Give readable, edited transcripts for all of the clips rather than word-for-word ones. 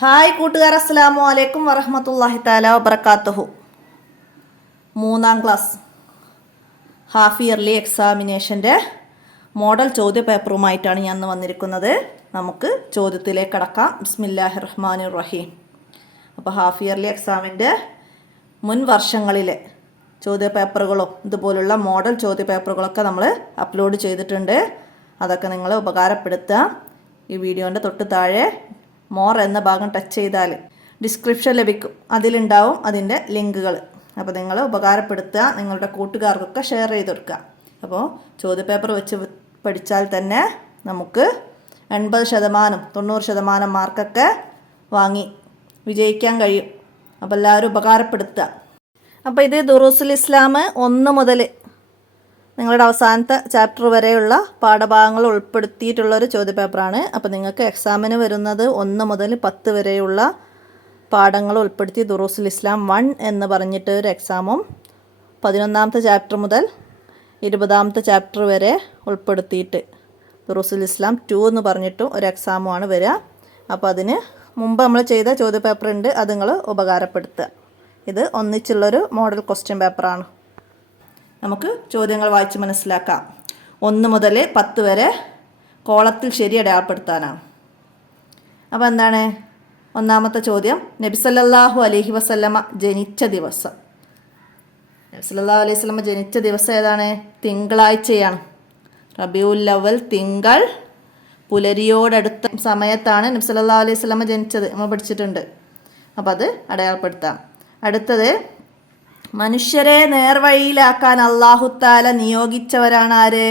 Hi കൂട്ടുകാർ, അസ്സലാമു അലൈക്കും വറഹ്മത്തുള്ളാഹി തആല വബറകാതുഹു. 3ാം ക്ലാസ് ഹാഫ് ഇയർലി എക്സാമിനേഷൻ്റെ മോഡൽ ചോദ്യ പേപ്പറുമായിട്ടാണ് ഞാൻ ഇന്ന് വന്നിരിക്കുന്നത്. നമുക്ക് ചോദ്യത്തിലേക്ക് കടക്കാം. ബിസ്മില്ലാഹിർ റഹ്മാനിർ റഹീം. അപ്പോൾ ഹാഫ് ഇയർലി എക്സാമിൻ്റെ മുൻ വർഷങ്ങളിലെ ചോദ്യ പേപ്പറുകളും ഇതുപോലുള്ള മോഡൽ ചോദ്യ പേപ്പറുകളൊക്കെ നമ്മൾ അപ്ലോഡ് ചെയ്തിട്ടുണ്ട്. അതൊക്കെ നിങ്ങൾ ഉപകാരപ്പെടുത്തുക. ഈ വീഡിയോൻ്റെ തൊട്ട് താഴെ മോർ എന്ന ഭാഗം ടച്ച് ചെയ്താൽ ഡിസ്ക്രിപ്ഷൻ ലഭിക്കും. അതിലുണ്ടാവും അതിൻ്റെ ലിങ്കുകൾ. അപ്പോൾ നിങ്ങൾ ഉപകാരപ്പെടുത്തുക, നിങ്ങളുടെ കൂട്ടുകാർക്കൊക്കെ ഷെയർ ചെയ്ത് കൊടുക്കുക. അപ്പോൾ ചോദ്യപേപ്പർ വെച്ച് പഠിച്ചാൽ തന്നെ നമുക്ക് 80%, 90% മാർക്കൊക്കെ വാങ്ങി വിജയിക്കാൻ കഴിയും. അപ്പോൾ എല്ലാവരും ഉപകാരപ്പെടുത്തുക. അപ്പോൾ ഇത് ദുറൂസുൽ ഇസ്ലാം 1 മുതൽ നിങ്ങളുടെ അവസാനത്തെ ചാപ്റ്റർ വരെയുള്ള പാഠഭാഗങ്ങൾ ഉൾപ്പെടുത്തിയിട്ടുള്ളൊരു ചോദ്യപേപ്പറാണ്. അപ്പോൾ നിങ്ങൾക്ക് എക്സാമിന് വരുന്നത് 1 മുതൽ 10 വരെയുള്ള പാഠങ്ങൾ ഉൾപ്പെടുത്തി ദുറൂസുൽ ഇസ്ലാം 1 എന്ന് പറഞ്ഞിട്ട് ഒരു എക്സാമും 11ാമത്തെ ചാപ്റ്റർ മുതൽ 20ാമത്തെ ചാപ്റ്റർ വരെ ഉൾപ്പെടുത്തിയിട്ട് ദുറൂസുൽ ഇസ്ലാം 2 എന്ന് പറഞ്ഞിട്ടും ഒരു എക്സാമുമാണ് വരിക. അപ്പോൾ അതിന് മുമ്പ് നമ്മൾ ചെയ്ത ചോദ്യപേപ്പർ ഉണ്ട്, അത് നിങ്ങൾ ഉപകാരപ്പെടുത്തുക. ഇത് ഒന്നിച്ചുള്ളൊരു മോഡൽ ക്വസ്റ്റ്യൻ പേപ്പറാണ്. നമുക്ക് ചോദ്യങ്ങൾ വായിച്ച് മനസ്സിലാക്കാം. 1 മുതൽ 10 വരെ കോളത്തിൽ ശരി അടയാളപ്പെടുത്താനാണ്. അപ്പോൾ എന്താണ് ഒന്നാമത്തെ ചോദ്യം? നബി സല്ലല്ലാഹു അലൈഹി വസല്ലമ ജനിച്ച ദിവസം. നബി സല്ലല്ലാഹു അലൈഹി വസല്ലമ ജനിച്ച ദിവസം ഏതാണ്? തിങ്കളാഴ്ചയാണ്. റബീഉൽ അവ്വൽ തിങ്കൾ പുലരിയോടടുത്ത സമയത്താണ് നബി സല്ലല്ലാഹു അലൈഹി വസല്ലമ ജനിച്ചത്. നമ്മൾ പഠിച്ചിട്ടുണ്ട്. അപ്പോൾ അത് അടയാളപ്പെടുത്താം. അടുത്തത്, മനുഷ്യരെ നേർവഴിയിലാക്കാൻ അല്ലാഹുത്താല നിയോഗിച്ചവരാണ് ആര്?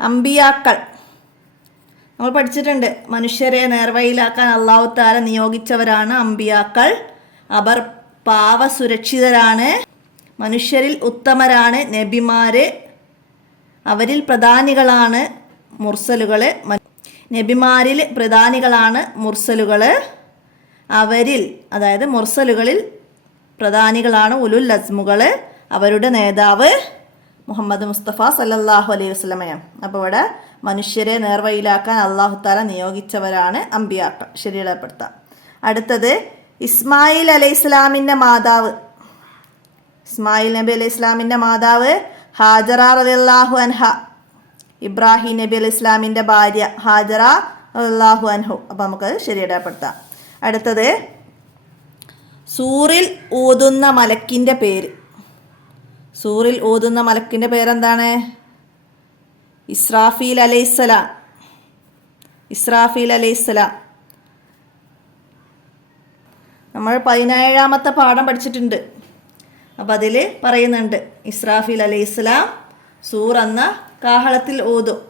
അമ്പിയാക്കൾ. നമ്മൾ പഠിച്ചിട്ടുണ്ട്. മനുഷ്യരെ നേർവഴിയിലാക്കാൻ അല്ലാഹുത്താല നിയോഗിച്ചവരാണ് അമ്പിയാക്കൾ. അവർ പാവസുരക്ഷിതരാണ്. മനുഷ്യരിൽ ഉത്തമരാണ് നബിമാര്. അവരിൽ പ്രധാനികളാണ് മുർസലുകൾ. നബിമാരിൽ പ്രധാനികളാണ് മുർസലുകൾ. അവരിൽ, അതായത് മുർസലുകളിൽ പ്രധാനികളാണ് ഉലുൽ അസ്മുകൾ. അവരുടെ നേതാവ് മുഹമ്മദ് മുസ്തഫ സല്ലല്ലാഹു അലൈഹി വസല്ലമയാണ്. അപ്പോൾ ഇവിടെ മനുഷ്യരെ നേർവഴിയിലാക്കാൻ അല്ലാഹു തആല നിയോഗിച്ചവരാണ് അമ്പിയാക്കൾ. ശരിയാപ്പെടുത്താം. അടുത്തത്, ഇസ്മായിൽ അലൈഹിസ്സലാമിൻ്റെ മാതാവ്. ഇസ്മായിൽ നബി അലൈഹിസ്സലാമിൻ്റെ മാതാവ് ഹാജറ റളിയല്ലാഹു അൻഹ. ഇബ്രാഹിം നബി അലൈഹിസ്സലാമിൻ്റെ ഭാര്യ ഹാജറ റളിയല്ലാഹു അൻഹു. അപ്പോൾ നമുക്കത് ശരിയാപ്പെടുത്താം. അടുത്തത്, സൂറിൽ ഊതുന്ന മലക്കിൻ്റെ പേര്. സൂറിൽ ഊതുന്ന മലക്കിൻ്റെ പേരെന്താണ്? ഇസ്രാഫീൽ അലൈഹിസ്സലാം. ഇസ്രാഫീൽ അലൈഹിസ്സലാം. നമ്മൾ 17ാമത്തെ പാഠം പഠിച്ചിട്ടുണ്ട്. അപ്പം അതിൽ പറയുന്നുണ്ട് ഇസ്രാഫീൽ അലൈഹിസ്സലാം സൂർ എന്ന കാഹളത്തിൽ ഊതും,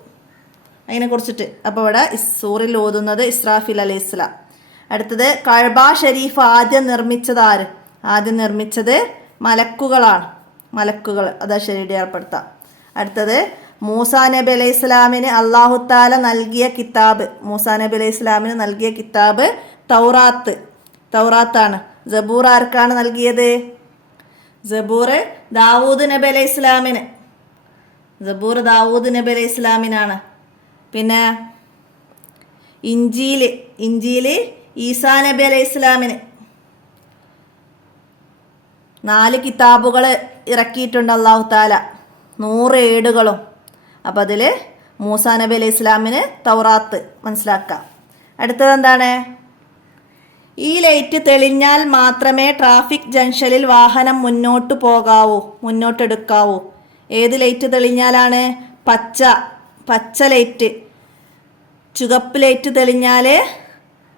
അതിനെക്കുറിച്ചിട്ട്. അപ്പോൾ ഇവിടെ സൂറിൽ ഊതുന്നത് ഇസ്രാഫീൽ അലൈഹിസ്സലാം. അടുത്തത്, കഅബ ഷരീഫ് ആദ്യം നിർമ്മിച്ചത് ആര്? ആദ്യം നിർമ്മിച്ചത് മലക്കുകളാണ്. മലക്കുകൾ. അതാ ശരിയാപ്പെടുത്താം. അടുത്തത്, മൂസാ നബി അലൈഹി ഇസ്ലാമിന് അല്ലാഹു തആല നൽകിയ കിതാബ്. മൂസാ നബി അലൈഹി ഇസ്ലാമിന് നൽകിയ കിതാബ് തൗറാത്ത്. തൗറാത്താണ്. സബൂർ ആർക്കാണ് നൽകിയത്? സബൂർ ദാവൂദ് നബി അലൈഹി ഇസ്ലാമിന്. സബൂർ ദാവൂദ് നബി അലൈഹി ഇസ്ലാമിനാണ്. പിന്നെ ഇഞ്ചീല് ഈസാ നബി അലൈഹി ഇസ്ലാമിന്. 4 കിതാബുകൾ ഇറക്കിയിട്ടുണ്ട് അല്ലാഹു തആല, 100 ഏടുകളും. അപ്പം അതിൽ മൂസാ നബി അലൈഹി ഇസ്ലാമിന് തൗറാത്ത് മനസ്സിലാക്കാം. അടുത്തത് എന്താണ്? ഈ ലൈറ്റ് തെളിഞ്ഞാൽ മാത്രമേ ട്രാഫിക് ജംഗ്ഷനിൽ വാഹനം മുന്നോട്ടെടുക്കാവൂ. ഏത് ലൈറ്റ് തെളിഞ്ഞാലാണ്? പച്ച ലൈറ്റ്. ചുവപ്പ് ലൈറ്റ് തെളിഞ്ഞാൽ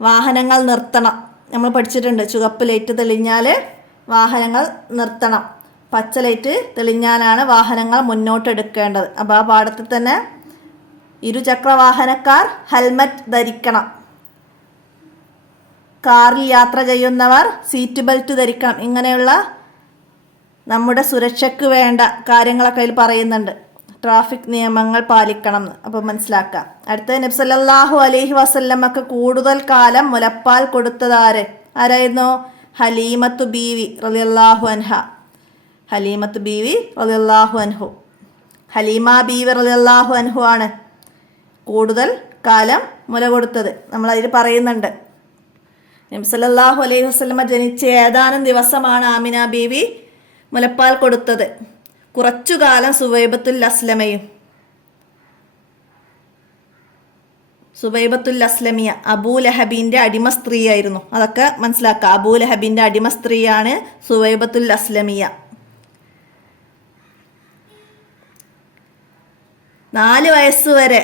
വാഹനങ്ങൾ നിർത്തണം. നമ്മൾ പഠിച്ചിട്ടുണ്ട്. ചുവപ്പ് ലൈറ്റ് തെളിഞ്ഞാൽ വാഹനങ്ങൾ നിർത്തണം. പച്ച ലൈറ്റ് തെളിഞ്ഞാലാണ് വാഹനങ്ങൾ മുന്നോട്ടെടുക്കേണ്ടത്. അപ്പോൾ ആ പാഠത്തിൽ തന്നെ ഇരുചക്ര വാഹനക്കാർ ഹെൽമറ്റ് ധരിക്കണം. കാറിൽ യാത്ര ചെയ്യുന്നവർ സീറ്റ് ബെൽറ്റ് ധരിക്കണം. ഇങ്ങനെയുള്ള നമ്മുടെ സുരക്ഷയ്ക്ക് വേണ്ട കാര്യങ്ങളൊക്കെ അതിൽ പറയുന്നുണ്ട്. ട്രാഫിക് നിയമങ്ങൾ പാലിക്കണം. അപ്പോൾ മനസ്സിലാക്കാം. അടുത്ത, നബി സല്ലല്ലാഹു അലൈഹി വസല്ലമക്ക് കൂടുതൽ കാലം മുലപ്പാൽ കൊടുത്തത് ആരായിരുന്നു? ഹലീമത്തു ബീവി റളിയല്ലാഹു അൻഹ. ഹലീമത്തു ബീവി റളിയല്ലാഹു അൻഹു. ഹലീമ ബീവി റളിയല്ലാഹു അൻഹു ആണ് കൂടുതൽ കാലം മുല കൊടുത്തത് നമ്മളതിൽ പറയുന്നുണ്ട്. നബി സല്ലല്ലാഹു അലൈഹി വസല്ലമ ജനിച്ച ഏതാനും ദിവസമാണ് ആമിന ബീവി മുലപ്പാൽ കൊടുത്തത്. കുറച്ചു കാലം സുവൈബത്തുൽ അസ്ലമിയ അബൂലഹബിന്റെ അടിമ സ്ത്രീയായിരുന്നു. അതൊക്കെ മനസ്സിലാക്കുക. അബൂലഹബിന്റെ അടിമ സ്ത്രീയാണ് സുവൈബത്തുൽ അസ്ലമിയ. 4 വയസ്സുവരെ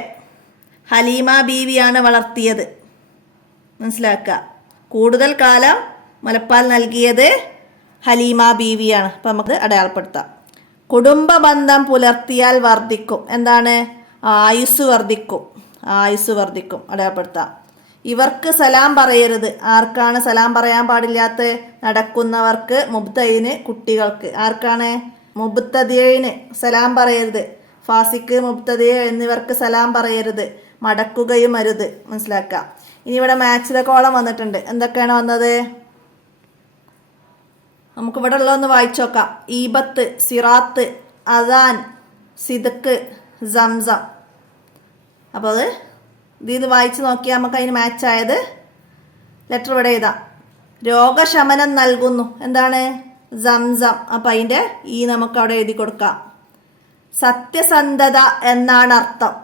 ഹലീമ ബീവിയാണ് വളർത്തിയത്. മനസ്സിലാക്കുക. കൂടുതൽ കാലം മുലപ്പാൽ നൽകിയത് ഹലീമ ബീവിയാണ്. അപ്പം നമുക്ക് അടയാളപ്പെടുത്താം. കുടുംബ ബന്ധം പുലർത്തിയാൽ വർദ്ധിക്കും. എന്താണ്? ആയുസ് വർദ്ധിക്കും. അടയാളപ്പെടുത്താം. ഇവർക്ക് സലാം പറയരുത്. ആർക്കാണ് സലാം പറയാൻ പാടില്ലാത്ത? നടക്കുന്നവർക്ക്, മുബ്തദിന്, കുട്ടികൾക്ക്. ആർക്കാണ്? മുബ്തദിന് സലാം പറയരുത്. ഫാസിക്ക്, മുബ്തദി എന്നിവർക്ക് സലാം പറയരുത്. മടക്കുകയും അരുത്. മനസ്സിലാക്കാം. ഇനി ഇവിടെ മാച്ചിലെ കോളം വന്നിട്ടുണ്ട്. എന്തൊക്കെയാണ് വന്നത്? നമുക്കിവിടെ ഉള്ളതൊന്ന് വായിച്ചു നോക്കാം. ഈബത്ത്, സിറാത്ത്, അദാൻ, സിദക്ക്, സംസം. അപ്പോൾ അത് ഇതിൽ വായിച്ച് നോക്കിയാൽ നമുക്ക് അതിന് മാച്ചായത് ലെറ്റർ ഇവിടെ എഴുതാം. രോഗശമനം നൽകുന്നു. എന്താണ്? സംസം. അപ്പം അതിൻ്റെ നമുക്ക് അവിടെ എഴുതി കൊടുക്കാം. സത്യസന്ധത എന്നാണ് അർത്ഥം.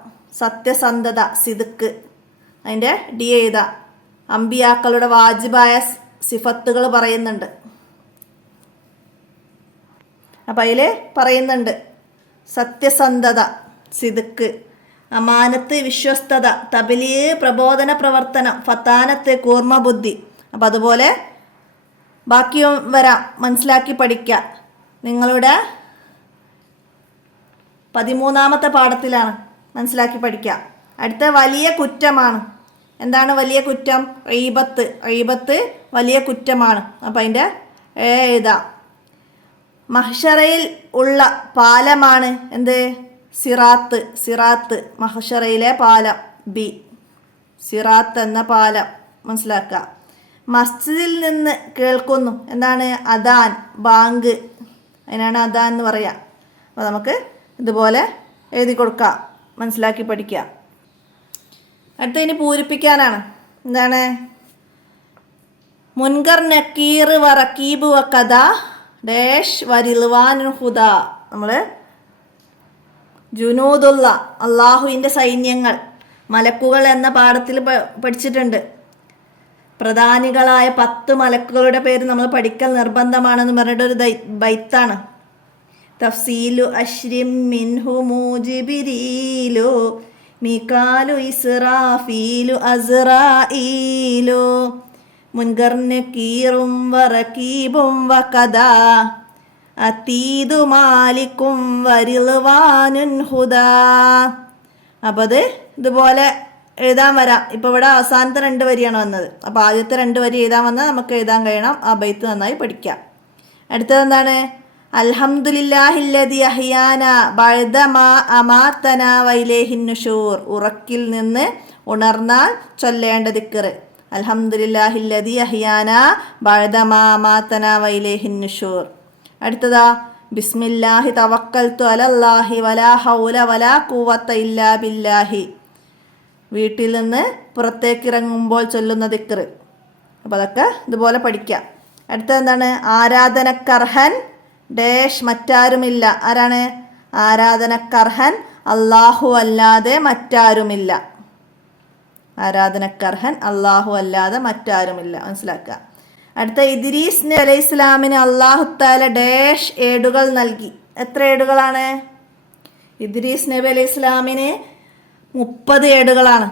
സത്യസന്ധത, സിദക്ക്. അതിൻ്റെ ഡി എഴുതാം. അമ്പിയാക്കളുടെ വാജിബായ സിഫത്തുകൾ പറയുന്നുണ്ട്. അപ്പം അതിൽ പറയുന്നുണ്ട് സത്യസന്ധത, സിദക്ക്, അമാനത്ത്, വിശ്വസ്തത, തബ്ലീഗ് പ്രബോധന പ്രവർത്തനം, ഫത്താനത്ത്, കൂർമ്മ ബുദ്ധി. അപ്പം അതുപോലെ ബാക്കിയും വരാം. മനസ്സിലാക്കി പഠിക്കുക. നിങ്ങളുടെ 13ാമത്തെ പാഠത്തിലാണ്. മനസ്സിലാക്കി പഠിക്കുക. അടുത്ത വലിയ കുറ്റമാണ്. എന്താണ് വലിയ കുറ്റം? ഈബത്ത് വലിയ കുറ്റമാണ്. അപ്പം അതിൻ്റെ എഴുതാം. മഹ്ശറയിൽ ഉള്ള പാലമാണ് എന്ത്? സിറാത്ത്. മഹ്ശറയിലെ പാലം. ബി, സിറാത്ത് എന്ന പാലം. മനസ്സിലാക്കുക. മസ്ജിദിൽ നിന്ന് കേൾക്കുന്നു. എന്താണ്? അദാൻ, ബാങ്ക്. അതിനാണ് അദാൻ എന്ന് പറയുക. അപ്പോൾ നമുക്ക് ഇതുപോലെ എഴുതി കൊടുക്കുക. മനസ്സിലാക്കി പഠിക്കുക. അടുത്തതിന് പൂരിപ്പിക്കാനാണ്. എന്താണ്? മുൻകർ, നക്കീർ, വറക്കീബ്, വക്കഥ ഡാഷ് വരിൽവാനുൽ ഹുദ. നമ്മൾ ജുനൂദുള്ള, അള്ളാഹുവിൻ്റെ സൈന്യങ്ങൾ, മലക്കുകൾ എന്ന പാഠത്തിൽ പഠിച്ചിട്ടുണ്ട്. പ്രധാനികളായ 10 മലക്കുകളുടെ പേര് നമ്മൾ പഠിക്കൽ നിർബന്ധമാണെന്ന് പറഞ്ഞിട്ടൊരു ബൈത്താണ്. തഫ്സീലു അശ്രിം മിൻഹുമു ജിബ്രീലു മീകാലു ഇസ്രാഫീലു അസ്റാഈലു മുൻകർ, നകീറും വറകീബും വകദാ അതീദു മാലിക്കും വരിൽവാനുൻ ഹുദാ. അപ്പോൾ അത് ഇതുപോലെ എഴുതാൻ വരാം. ഇപ്പോൾ ഇവിടെ അവസാനത്തെ 2 വരിയാണ് വന്നത്. അപ്പോൾ ആദ്യത്തെ 2 വരി എഴുതാൻ വന്നാൽ നമുക്ക് എഴുതാൻ കഴിയണം. ആ ബൈത്ത് നന്നായി പഠിക്കാം. അടുത്തത് എന്താണ്? അൽഹംദുലില്ലാഹില്ലദി അഹ്യാന ബഅദമാ അമാതനാ വഇലൈഹിൻ നുശൂർ. ഉറക്കിൽ നിന്ന് ഉണർന്നാൽ ചൊല്ലേണ്ട ദിക്ർ. അൽഹംദുലില്ലാഹില്ലദി അഹ്യാന ബഅദമാ അമാതനാ വഇലൈഹിൻ നുശൂർ. അടുത്തതാ ബിസ്മില്ലാഹി തവക്കൽതു അലല്ലാഹി വലാ ഹൗല വലാ ഖുവത ഇല്ലാ ബില്ലാഹി. വീട്ടിൽ നിന്ന് പുറത്തേക്ക് ഇറങ്ങുമ്പോൾ ചൊല്ലുന്ന ദിക്ർ. അപ്പോൾ അതൊക്കെ ഇതുപോലെ പഠിക്കാം. അടുത്തത് എന്താണ്? ആരാധനക്കർഹൻ ഡാഷ് മറ്റാരുമില്ല. ആരാണ്? ആരാധനക്കർഹൻ അള്ളാഹു അല്ലാതെ മറ്റാരുമില്ല. ആരാധനക്കർഹൻ അള്ളാഹു അല്ലാതെ മറ്റാരുമില്ല. മനസ്സിലാക്കുക. അടുത്ത ഇദ്രീസ് നബി അലൈഹി ഇസ്ലാമിന് അള്ളാഹു തആല ഡാഷ് ഏടുകൾ നൽകി. എത്ര ഏടുകളാണ്? ഇദ്രീസ് നബി അലൈഹി ഇസ്ലാമിന് 30 ഏടുകളാണ്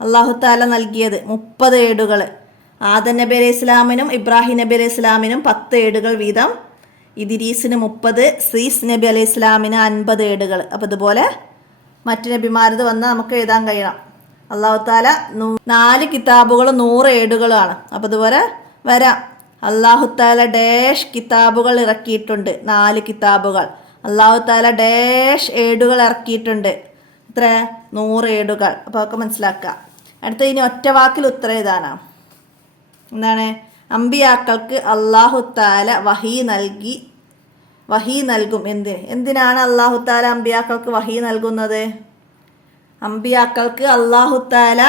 അള്ളാഹു തആല നൽകിയത്. 30 ഏടുകൾ. ആദം നബി അലൈഹി ഇസ്ലാമിനും ഇബ്രാഹിം നബി അലൈഹി ഇസ്ലാമിനും 10 ഏടുകൾ വീതം. ഇദ്രീസിന് 30, സീസ് നബി അലൈഹി ഇസ്ലാമിന് 50 ഏടുകൾ. അപ്പോൾ ഇതുപോലെ മറ്റു നബിമാരത് വന്ന് നമുക്ക് എഴുതാൻ കഴിയണം. അള്ളാഹു തആല 4 കിതാബുകൾ 100 ഏടുകളാണ്. അപ്പോൾ ഇതുപോലെ വരാം. അള്ളാഹു തആല ഡാഷ് കിതാബുകൾ ഇറക്കിയിട്ടുണ്ട്. 4 കിതാബുകൾ. അള്ളാഹു തആല ഡാഷ് ഏടുകൾ ഇറക്കിയിട്ടുണ്ട്. എത്ര? 100 ഏടുകൾ. അപ്പോൾ ഒക്കെ മനസ്സിലാക്കുക. അടുത്ത ഇനി ഒറ്റ വാക്കിൽ ഉത്തരം എഴുതാനാണ്. എന്താണ്? അമ്പിയാക്കൾക്ക് അള്ളാഹു തആല വഹി നൽകും. എന്തിനാണ് അള്ളാഹു തആല അമ്പിയാക്കൾക്ക് വഹി നൽകുന്നത്? അമ്പിയാക്കൾക്ക് അല്ലാഹു തആല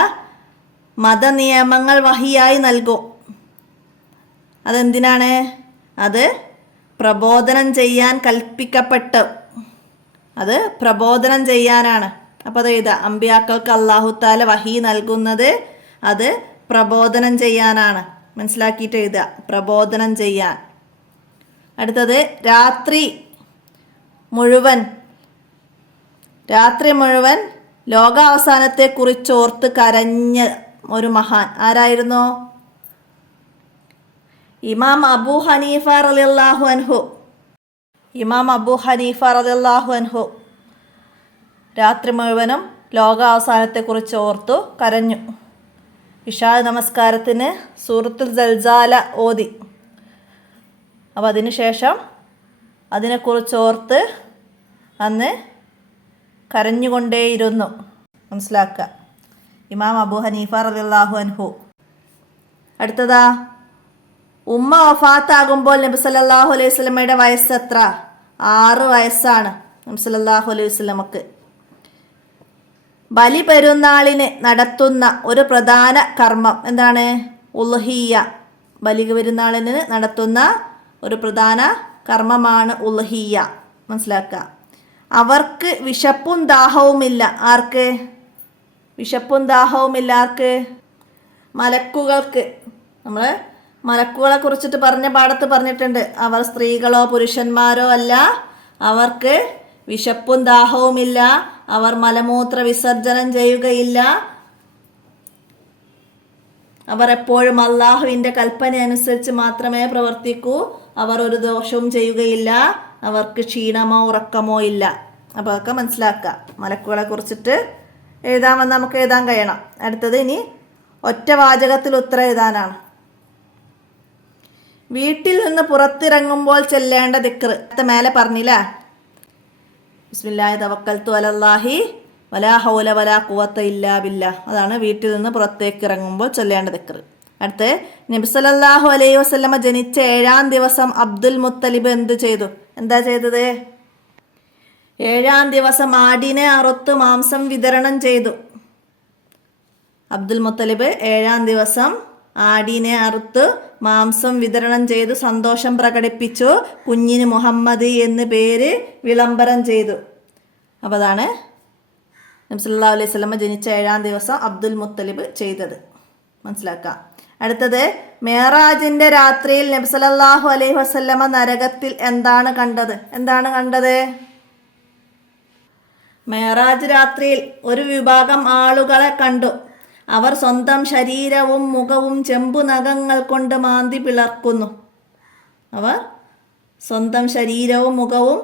മതനിയമങ്ങൾ വഹിയായി നൽകും. അതെന്തിനാണ്? അത് പ്രബോധനം ചെയ്യാൻ കൽപ്പിക്കപ്പെട്ടു. അത് പ്രബോധനം ചെയ്യാനാണ്. അപ്പോൾ അത് എഴുതാം. അമ്പിയാക്കൾക്ക് അല്ലാഹു തആല വഹി നൽകുന്നത് അത് പ്രബോധനം ചെയ്യാനാണ്. മനസ്സിലാക്കിയിട്ട് എഴുതുക. പ്രബോധനം ചെയ്യാൻ. അടുത്തത് രാത്രി മുഴുവൻ ലോകാവസാനത്തെക്കുറിച്ചോർത്ത് കരഞ്ഞ ഒരു മഹാൻ ആരായിരുന്നു? ഇമാം അബൂ ഹനീഫ റളിയല്ലാഹു അൻഹു. ഇമാം അബൂ ഹനീഫ റളിയല്ലാഹു അൻഹു രാത്രി മുഴുവനും ലോകാവസാനത്തെക്കുറിച്ച് ഓർത്തു കരഞ്ഞു. ഇശാ നമസ്കാരത്തിന് സൂറത്തുൽ സൽസാല ഓതി. അപ്പോൾ അതിനുശേഷം അതിനെക്കുറിച്ച് ഓർത്ത് അന്ന് കരഞ്ഞുകൊണ്ടേയിരുന്നു. മനസ്സിലാക്കുക. ഇമാം അബൂ ഹനീഫ റളിയല്ലാഹു അൻഹു. അടുത്തതാ, ഉമ്മ വഫാത്താകുമ്പോൾ നബി സല്ലല്ലാഹു അലൈഹി വസല്ലമയുടെ വയസ്സ് എത്ര? 6 വയസ്സാണ് നബി സല്ലല്ലാഹു അലൈഹി വസല്ലമക്ക്. ബലി പെരുന്നാളിന് നടത്തുന്ന ഒരു പ്രധാന കർമ്മം എന്താണ്? ഉൽഹിയ്യ. ബലി പെരുന്നാളിന് നടത്തുന്ന ഒരു പ്രധാന കർമ്മമാണ് ഉൽഹിയ്യ. മനസ്സിലാക്കുക. അവർക്ക് വിശപ്പും ദാഹവുമില്ല. ആർക്ക്? വിശപ്പും ദാഹവുമില്ല. ആർക്ക്? മലക്കുകൾക്ക്. നമ്മൾ മലക്കുകളെ കുറിച്ചിട്ട് പറഞ്ഞ പാഠത്ത് പറഞ്ഞിട്ടുണ്ട്. അവർ സ്ത്രീകളോ പുരുഷന്മാരോ അല്ല. അവർക്ക് വിശപ്പും ദാഹവുമില്ല. അവർ മലമൂത്ര വിസർജനം ചെയ്യുകയില്ല. അവർ എപ്പോഴും അള്ളാഹുവിൻ്റെ കൽപ്പന അനുസരിച്ച് മാത്രമേ പ്രവർത്തിക്കൂ. അവർ ഒരു ദോഷവും ചെയ്യുകയില്ല. അവർക്ക് ക്ഷീണമോ ഉറക്കമോ ഇല്ല. അപ്പോൾ അതൊക്കെ മനസ്സിലാക്കുക. മലക്കുകളെ കുറിച്ചിട്ട് എഴുതാമെന്ന് നമുക്ക് എഴുതാൻ കഴിയണം. അടുത്തത് ഇനി ഒറ്റ വാചകത്തിൽ ഉത്തരം എഴുതാനാണ്. വീട്ടിൽ നിന്ന് പുറത്തിറങ്ങുമ്പോൾ ചെല്ലേണ്ട ദിക്ർ മേലെ പറഞ്ഞില്ലേ? ബിസ്മില്ലാഹി തവക്കൽതു അലല്ലാഹി വലാ ഹൗല വലാ ഖുവത ഇല്ലാ ബില്ലാഹ്. അതാണ് വീട്ടിൽ നിന്ന് പുറത്തേക്ക് ഇറങ്ങുമ്പോൾ ചൊല്ലേണ്ട ദിക്ർ. അടുത്ത്, നബി സല്ലല്ലാഹു അലൈഹി വസല്ലമ ജനിച്ച 7-ാം ദിവസം അബ്ദുൽ മുത്തലിബ് എന്ത് ചെയ്തു? എന്താ ചെയ്തത്? 7-ാം ദിവസം ആടിനെ അറുത്ത് മാംസം വിതരണം ചെയ്തു. അബ്ദുൽ മുത്തലിബ് 7-ാം ദിവസം ആടിനെ അറുത്ത് മാംസം വിതരണം ചെയ്തു സന്തോഷം പ്രകടിപ്പിച്ചു. കുഞ്ഞിന് മുഹമ്മദ് എന്ന് പേര് വിളംബരം ചെയ്തു. അപ്പോൾ അതാണ് നബി സല്ലല്ലാഹു അലൈഹി വസല്ലമ ജനിച്ച 7-ാം ദിവസം അബ്ദുൽ മുത്തലിബ് ചെയ്തത്. മനസ്സിലാക്കാം. അടുത്തത്, മേറാജിന്റെ രാത്രിയിൽ നബി സല്ലല്ലാഹു അലൈഹി വസല്ലമ നരകത്തിൽ എന്താണ് കണ്ടത്? എന്താണ് കണ്ടത്? മേറാജ് രാത്രിയിൽ ഒരു വിഭാഗം ആളുകളെ കണ്ടു. അവർ സ്വന്തം ശരീരവും മുഖവും ചെമ്പു നഖങ്ങൾ കൊണ്ട് മാന്തി പിളർക്കുന്നു. അവർ സ്വന്തം ശരീരവും മുഖവും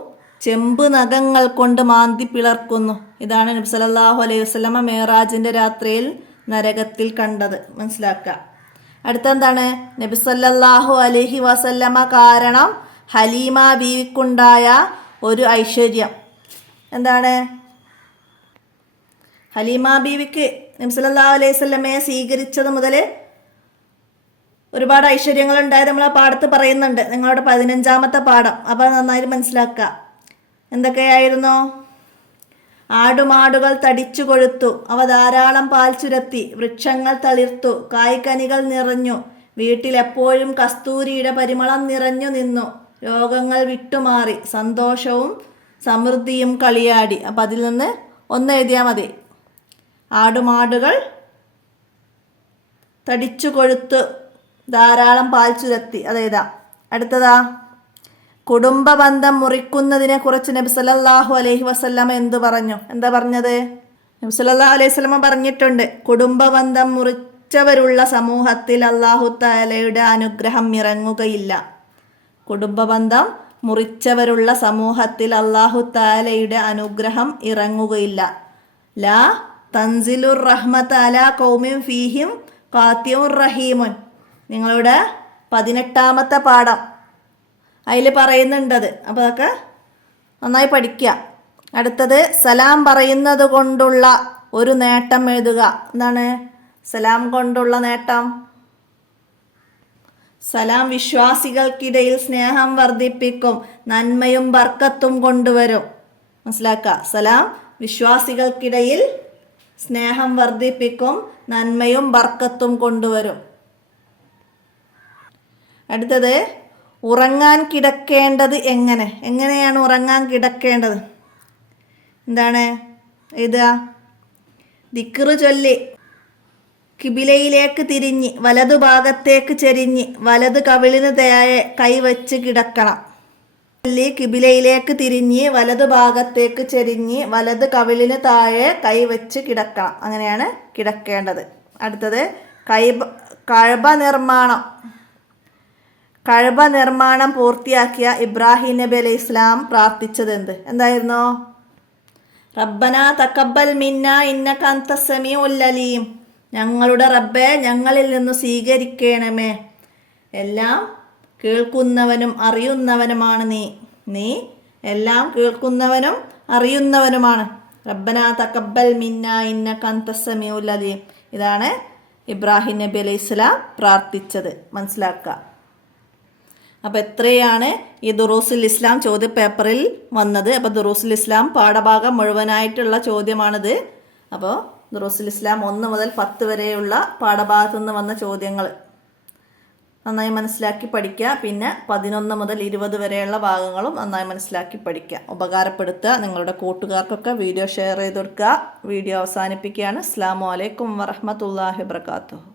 ചെമ്പ് നഖങ്ങൾ കൊണ്ട് മാന്തി പിളർക്കുന്നു. ഇതാണ് നബി സല്ലല്ലാഹു അലൈഹി വസല്ലമ മേറാജിന്റെ രാത്രിയിൽ നരകത്തിൽ കണ്ടത്. മനസ്സിലാക്കുക. അടുത്തെന്താണ്? നബി സല്ലല്ലാഹു അലൈഹി വസല്ലമ കാരണം ഹലീമ ബീവിക്കുണ്ടായ ഒരു ഐശ്വര്യം. എന്താണ്? ഹലീമ ബീവിക്ക് നബി സല്ലല്ലാഹു അലൈഹി വസല്ലമയെ സ്വീകരിച്ചത് മുതൽ ഒരുപാട് ഐശ്വര്യങ്ങൾ ഉണ്ടായത് നമ്മൾ ആ പാഠത്ത് പറയുന്നുണ്ട്. നിങ്ങളുടെ 15-ാമത്തെ പാഠം. അപ്പോൾ നന്നായിട്ട് മനസ്സിലാക്കുക. എന്തൊക്കെയായിരുന്നു? ആടുമാടുകൾ തടിച്ചു കൊഴുത്തു. അവ ധാരാളം പാൽ ചുരത്തി. വൃക്ഷങ്ങൾ തളിർത്തു. കായ്കനികൾ നിറഞ്ഞു. വീട്ടിൽ എപ്പോഴും കസ്തൂരിയുടെ പരിമളം നിറഞ്ഞു നിന്നു. രോഗങ്ങൾ വിട്ടുമാറി. സന്തോഷവും സമൃദ്ധിയും കളിയാടി. അപ്പം അതിൽ നിന്ന് ഒന്ന് എഴുതിയാൽ മതി. ആടുമാടുകൾ തടിച്ചു കൊഴുത്ത് ധാരാളം പാൽ ചുരത്തി. അതെഴുതാം. അടുത്തതാ, കുടുംബബന്ധം മുറിക്കുന്നതിനെ കുറിച്ച് നബി സല്ലല്ലാഹു അലൈഹി വസല്ലമ എന്ത് പറഞ്ഞു? എന്താ പറഞ്ഞത്? നബി സല്ലല്ലാഹു അലൈഹി വസല്ലമ പറഞ്ഞിട്ടുണ്ട്, കുടുംബബന്ധം മുറിച്ചവരുള്ള സമൂഹത്തിൽ അല്ലാഹു തആലയുടെ അനുഗ്രഹം ഇറങ്ങുകയില്ല. കുടുംബബന്ധം മുറിച്ചവരുള്ള സമൂഹത്തിൽ അല്ലാഹു തആലയുടെ അനുഗ്രഹം ഇറങ്ങുകയില്ല. ലാ തൻസിലുർ റഹ്മത അലാ ഖൗമിൻ ഫീഹിം ഖാതിഉർ റഹീമുൻ. നിങ്ങളുടെ 18-ാമത്തെ പാഠം അതിൽ പറയുന്നുണ്ടത്. അപ്പോൾ അതൊക്കെ നന്നായി പഠിക്കുക. അടുത്തത്, സലാം പറയുന്നത് കൊണ്ടുള്ള ഒരു നേട്ടം എഴുതുക. എന്താണ് സലാം കൊണ്ടുള്ള നേട്ടം? സലാം വിശ്വാസികൾക്കിടയിൽ സ്നേഹം വർദ്ധിപ്പിക്കും. നന്മയും ബർക്കത്തും കൊണ്ടുവരും. മനസ്സിലാക്കുക. സലാം വിശ്വാസികൾക്കിടയിൽ സ്നേഹം വർദ്ധിപ്പിക്കും, നന്മയും ബർക്കത്തും കൊണ്ടുവരും. അടുത്തത്, ഉറങ്ങാൻ കിടക്കേണ്ടത് എങ്ങനെയാണ് ഉറങ്ങാൻ കിടക്കേണ്ടത്? എന്താണ് എഴുതുക? ദിക്റ് ചൊല്ലി, കിബിലയിലേക്ക് തിരിഞ്ഞ്, വലതുഭാഗത്തേക്ക് ചെരിഞ്ഞ്, വലത് കവിളിന് താഴെ കൈവച്ച് കിടക്കണം. കിബിലയിലേക്ക് തിരിഞ്ഞ്, വലതുഭാഗത്തേക്ക് ചെരിഞ്ഞ്, വലത് കവിളിന് താഴെ കൈവച്ച് കിടക്കണം. അങ്ങനെയാണ് കിടക്കേണ്ടത്. അടുത്തത്, കഅബ നിർമ്മാണം പൂർത്തിയാക്കിയ ഇബ്രാഹിം നബി അലൈഹി ഇസ്ലാം പ്രാർത്ഥിച്ചത് എന്തായിരുന്നു? റബ്ബനാ തഖബ്ബൽ മിന്നാ ഇന്നക അൻതസ് സമീഉൽ അലീം. ഞങ്ങളുടെ റബ്ബേ, ഞങ്ങളിൽ നിന്ന് സ്വീകരിക്കണമേ, എല്ലാം കേൾക്കുന്നവനും അറിയുന്നവനുമാണ് നീ എല്ലാം കേൾക്കുന്നവനും അറിയുന്നവനുമാണ്. റബ്ബനാ തഖബ്ബൽ മിന്നാ ഇന്നക അൻതസ് സമീഉൽ അലീം. ഇതാണ് ഇബ്രാഹിം നബി അലൈഹി ഇസ്ലാം പ്രാർത്ഥിച്ചത്. മനസ്സിലാക്കുക. അപ്പോൾ എത്രയാണ് ഈ ദുറൂസുൽ ഇസ്ലാം ചോദ്യപേപ്പറിൽ വന്നത്. അപ്പോൾ ദുറൂസുൽ ഇസ്ലാം പാഠഭാഗം മുഴുവനായിട്ടുള്ള ചോദ്യമാണിത്. അപ്പോൾ ദുറൂസുൽ ഇസ്ലാം 1 മുതൽ 10 വരെയുള്ള പാഠഭാഗത്തു നിന്ന് വന്ന ചോദ്യങ്ങൾ നന്നായി മനസ്സിലാക്കി പഠിക്കുക. പിന്നെ 11 മുതൽ 20 വരെയുള്ള ഭാഗങ്ങളും നന്നായി മനസ്സിലാക്കി പഠിക്കുക. ഉപകാരപ്പെടുത്തുക. നിങ്ങളുടെ കൂട്ടുകാർക്കൊക്കെ വീഡിയോ ഷെയർ ചെയ്ത് കൊടുക്കുക. വീഡിയോ അവസാനിപ്പിക്കുകയാണ്. അസ്സലാമു അലൈക്കും വറഹ്മത്തുള്ളാഹി വബറകാതുഹു.